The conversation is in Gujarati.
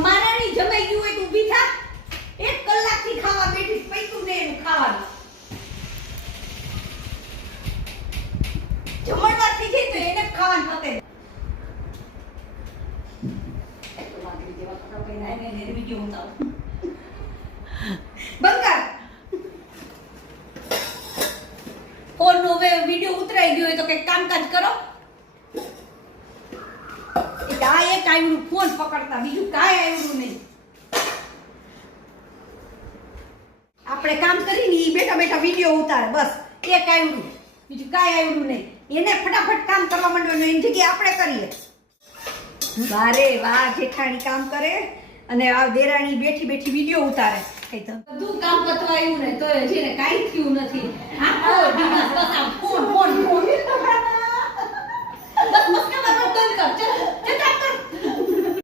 મારાની જમાઈ ગયું હોય તો ઊભી થા. 1 કલાકથી ખાવા બેઠી પૈતું ને એનું ખાવાનું. જમણવાર થઈ જાય તો એને ખાવાનું પતે. બંધ ફોન નો હવે વિડિયો ઉતરાઈ ગયો હોય તો કઈ કામકાજ કરો. એક આવ્યું ફોન પકડતા, બીજું કાંઈ આવ્યું નહીં. આપણે કામ કરીને ઈ બેઠા બેઠા વિડિયો ઉતારે, બસ એક આવ્યું, બીજું કાંઈ આવ્યું નહીં. એને ફટાફટ કામ કરવા માંડવાનું, એની જગ્યાએ આપણે કરીએ. વારે વાહ, જેઠાણી કામ કરે અને આ દેરાણી બેઠી બેઠી વિડિયો ઉતારે. બધું કામ પતવા આવ્યું ને તો જેને કાંઈ થયું નથી. આખો દિવસ બસ આ ફોન ફોન ફોન. બસ મસ્કા બંધ કર.